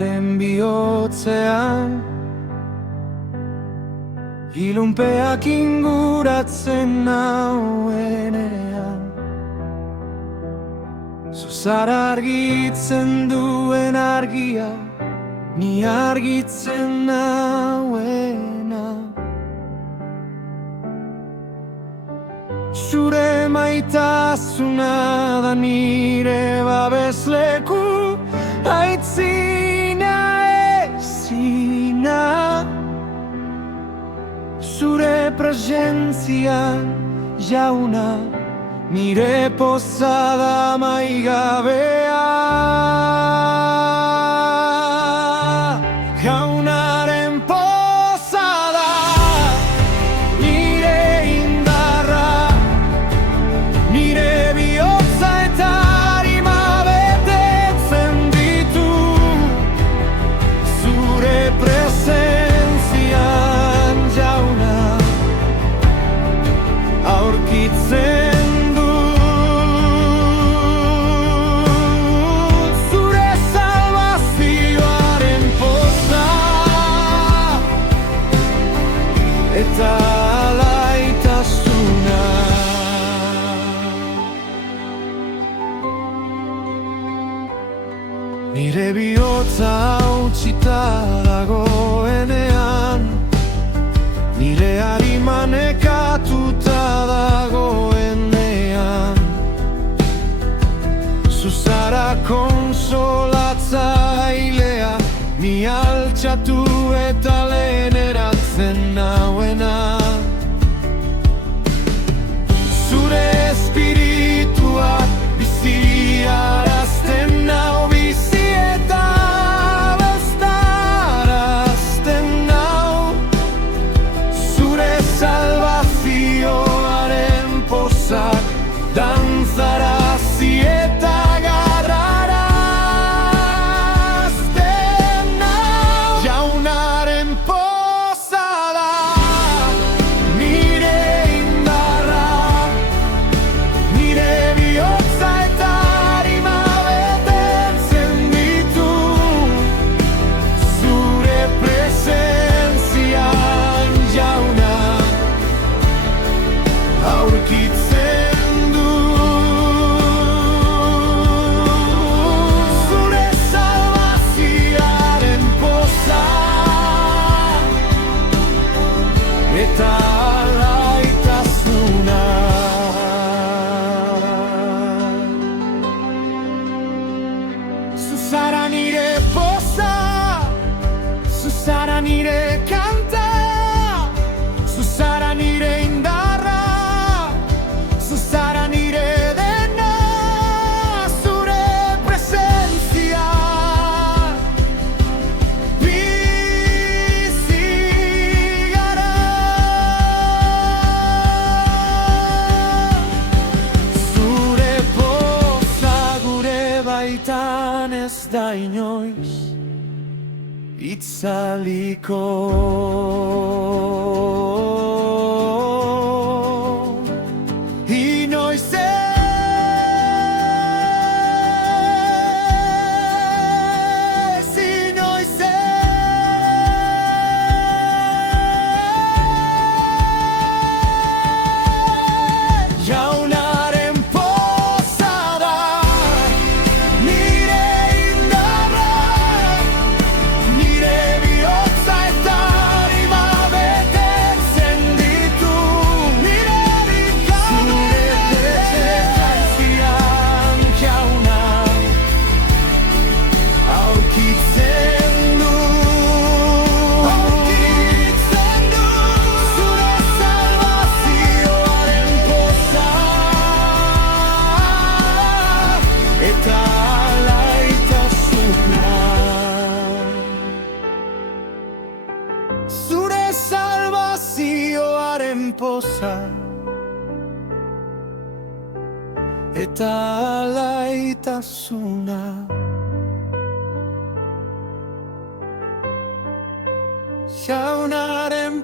jaunaren bihotzean, ilunpeak inguratzen nauenean, zuzara argitzen duen argia, ni argitzen nauena. Zure maitasuna da nire babesleku, aitzina ezina. Zure presentzian, jauna, nire posada maigabea. Jaunaren posada, nire indarra, nire bihotza eta arima betetzen ditu. Zure presentzian, jauna, aurkitzen dut. Zure salvazioaren poza eta alaitasuna. Nire bihotza hautsita dagoenean, nire arima nekatuta dagoenean, zuzara konsolatzailea, ni altxatu eta leheneratzen nauena. Zure espirituak biziarazten nau, bizi eta bestarazten nau. Zure salvazioaren pozak dantzarazi eta garrarazten nau. Jaunaren posada, nire indarra, nire bihotza eta arima betetzen ditu. Zure presentzian, jauna, aurkitzen dut. Zure salvazioaren poza eta alaitasuna. Zuzara nire poza, zuzara nire kanta, zuzara nire indarra, zuzara nire dena. Zure presentzia bizi gara. Zure poza gure baitan ez da inoiz itzaliko. Inoiz ez, inoiz ez. Jaunaren posada, nire indarra, nire bihotza eta arima betetzen ditu. Nire presentzian, jauna, aurkitzen dut. Zure salvazioaren poza eta alaitasuna. Zure salvazioaren poza eta alaitasuna. Jaunaren